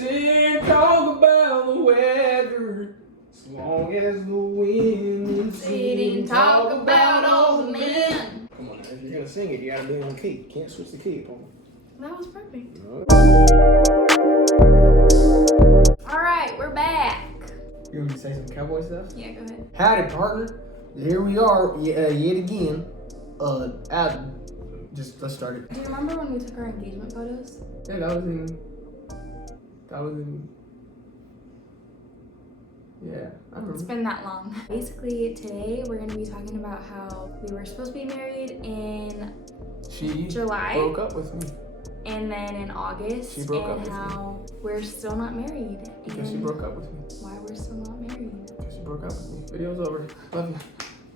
sit and talk about the weather. As long as the wind is Sit and talk about all the men. Come on, if you're gonna sing it, you gotta be on key. You can't switch the key, Paul. That was perfect. Alright, we're back. You want me to say some cowboy stuff? Yeah, go ahead. Howdy, partner. Here we are, yet again. Let's start it. Do you remember when we took our engagement photos? Yeah, that was in. Yeah, I remember. It's been that long. Basically, today we're going to be talking about how we were supposed to be married in July. Broke up with me. And then in August. She broke up with me. And how we're still not married. Because she broke up with me. Why we're still not married. Because she broke up with me. Video's over. Love you.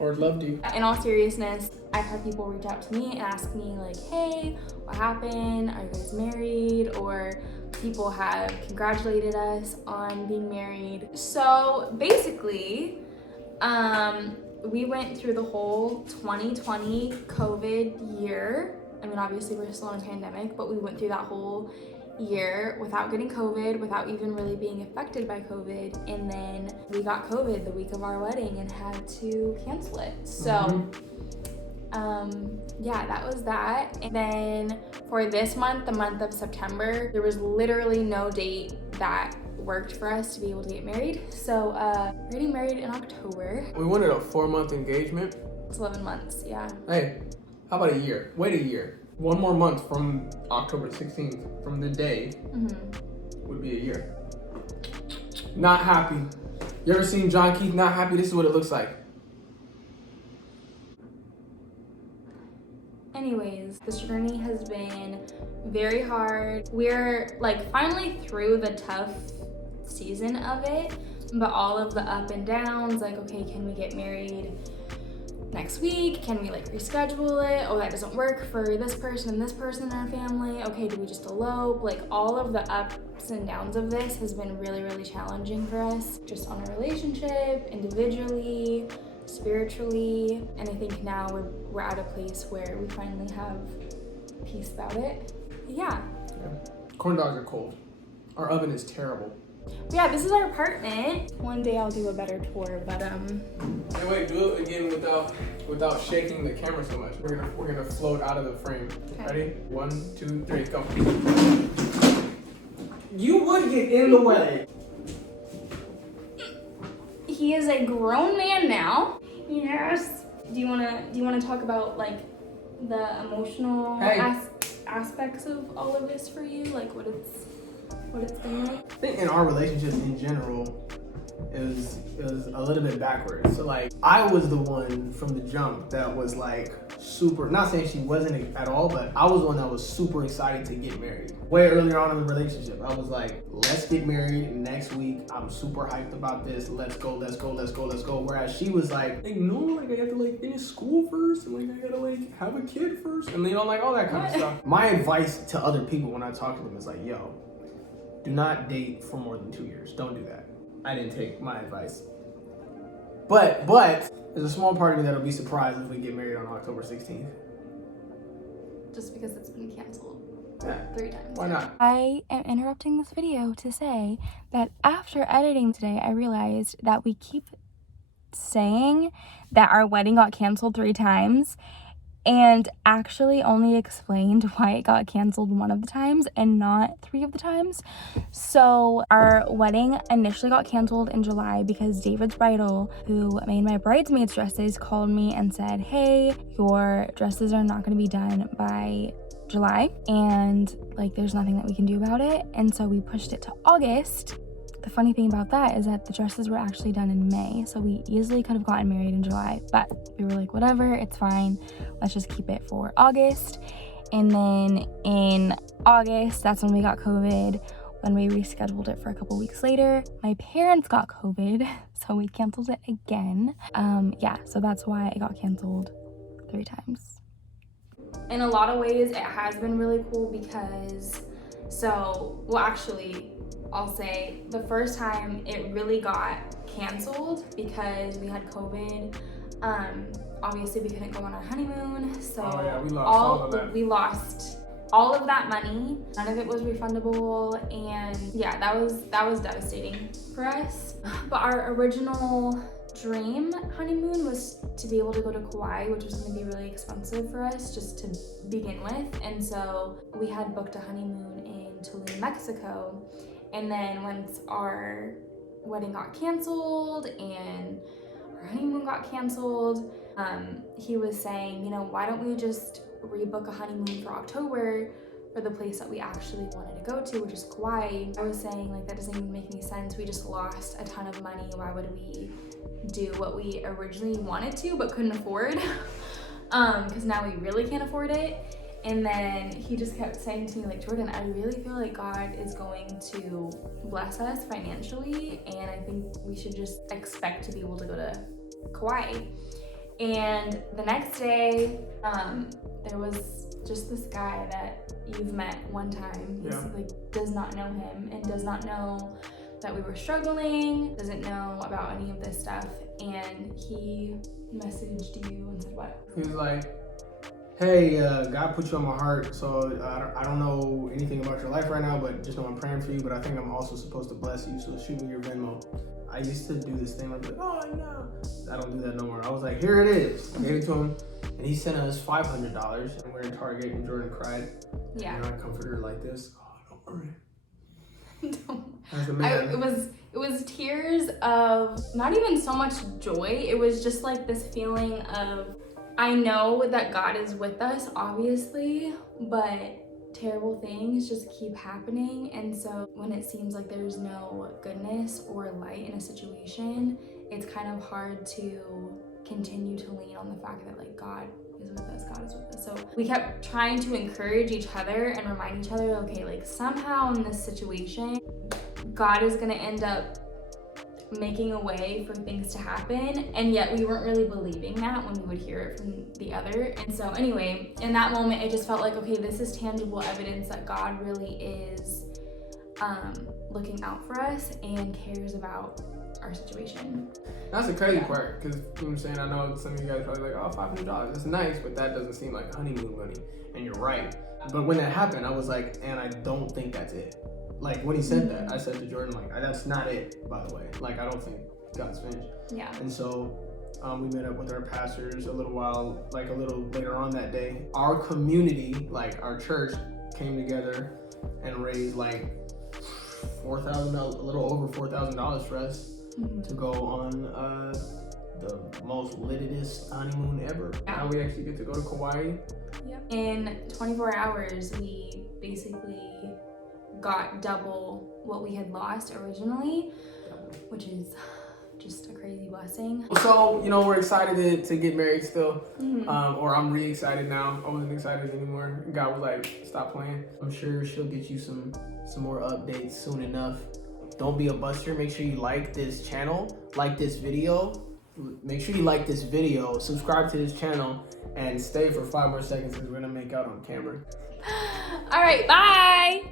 Or loved you. In all seriousness, I've had people reach out to me and ask me like, hey, what happened? Are you guys married? Or people have congratulated us on being married. So basically, we went through the whole 2020 COVID year. I mean, obviously we're still in a pandemic, but we went through that whole year without getting COVID, without even really being affected by COVID. And then we got COVID the week of our wedding and had to cancel it. So, yeah, that was that. And then for this month, the month of September, there was literally no date that worked for us to be able to get married. So, we're getting married in October. We wanted a 4-month engagement. It's 11 months, yeah. Hey, how about a year? Wait a year. 1 more month from October 16th, from the day, would be a year. Not happy. You ever seen John Keith not happy? This is what it looks like. Anyways, this journey has been very hard. We're like finally through the tough season of it, but all of the up and downs, like, okay, can we get married next week? Can we like reschedule it? Oh, that doesn't work for this person in our family. Okay, do we just elope? Like all of the ups and downs of this has been really, really challenging for us, just on our relationship, individually, spiritually. And I think now we're at a place where we finally have peace about it. Yeah. Corn dogs are cold. Our oven is terrible. Yeah, this is our apartment. One day I'll do a better tour, but Hey, wait, do it again without shaking the camera so much. We're gonna float out of the frame. Okay. Ready? 1, 2, 3, go. You would get in the way. he is a grown man now. Yes. Do you wanna talk about like the emotional aspects of all of this for you? Like what it's been like? I think in our relationship in general, it was a little bit backwards. So like, I was the one from the jump that was like super, not saying she wasn't at all, but I was the one that was super excited to get married. Way earlier on in the relationship, I was like, let's get married next week. I'm super hyped about this. Let's go. Whereas she was like no, like I have to like finish school first, and like I gotta like have a kid first, and like all that kind of stuff. My advice to other people when I talk to them is like, yo, do not date for more than 2 years. Don't do that. I didn't take my advice. But there's a small part of me that'll be surprised if we get married on October 16th. Just because it's been canceled 3 times. Why not? I am interrupting this video to say that after editing today, I realized that we keep saying that our wedding got canceled 3 times and actually only explained why it got canceled 1 of the times and not 3 of the times. So our wedding initially got canceled in July because David's Bridal, who made my bridesmaids dresses, called me and said, hey, your dresses are not going to be done by July and like there's nothing that we can do about it. And so we pushed it to August. The funny thing about that is that the dresses were actually done in May, so we easily could have gotten married in July, but we were like, whatever, it's fine. Let's just keep it for August. And then in August, that's when we got COVID. When we rescheduled it for a couple weeks later, my parents got COVID, so we canceled it again. Yeah, so that's why it got canceled 3 times. In a lot of ways, it has been really cool because, I'll say the first time it really got canceled because we had COVID. Obviously we couldn't go on our honeymoon, so we lost all of that. We lost all of that money, none of it was refundable, and yeah, that was devastating for us. But our original dream honeymoon was to be able to go to Kauai, which was going to be really expensive for us just to begin with. And so we had booked a honeymoon in Tulum, Mexico. And then once our wedding got canceled and our honeymoon got canceled, he was saying, you know, why don't we just rebook a honeymoon for October for the place that we actually wanted to go to, which is Kauai. I was saying, like, that doesn't even make any sense. We just lost a ton of money. Why would we do what we originally wanted to but couldn't afford? Because now we really can't afford it. And then he just kept saying to me, like, Jordan, I really feel like God is going to bless us financially, and I think we should just expect to be able to go to Kauai. And the next day, there was just this guy that you've met one time. He's like, does not know him and does not know that we were struggling, doesn't know about any of this stuff. And he messaged you and said what? He was like, hey, God put you on my heart, so I don't know anything about your life right now, but just know I'm praying for you, but I think I'm also supposed to bless you, so shoot me your Venmo. I used to do this thing where I'd be like, oh no, I don't do that no more. I was like, here it is. I gave it to him, and he sent us $500, and we're in Target, and Jordan cried. Yeah. And I comforted her like this. Oh, don't worry. It was tears of not even so much joy. It was just like this feeling of, I know that God is with us, obviously, but terrible things just keep happening. And so when it seems like there's no goodness or light in a situation, it's kind of hard to continue to lean on the fact that, like, God is with us, God is with us. So we kept trying to encourage each other and remind each other, okay, like, somehow in this situation, God is gonna end up making a way for things to happen, and yet we weren't really believing that when we would hear it from the other. And so anyway, in that moment, it just felt like, okay, this is tangible evidence that God really is looking out for us and cares about our situation. That's the crazy part, because, you know what I'm saying, I know some of you guys are probably like, oh, $500, that's nice, but that doesn't seem like honeymoon money, and you're right. But when that happened, I was like, and I don't think that's it. Like, when he said that, I said to Jordan, like, that's not it, by the way. Like, I don't think God's finished. Yeah. And so we met up with our pastors a little later on that day. Our community, like our church, came together and raised like $4,000, a little over $4,000 for us to go on the most litest honeymoon ever. Yeah. Now we actually get to go to Kauai. Yep. In 24 hours, we basically got double what we had lost originally, which is just a crazy blessing. So, you know, we're excited to get married still, or I'm re-excited now. I wasn't excited anymore. God was like, stop playing. I'm sure she'll get you some more updates soon enough. Don't be a buster. Make sure you like this channel, like this video. Make sure you like this video, subscribe to this channel, and stay for 5 more seconds because we're gonna make out on camera. All right, bye.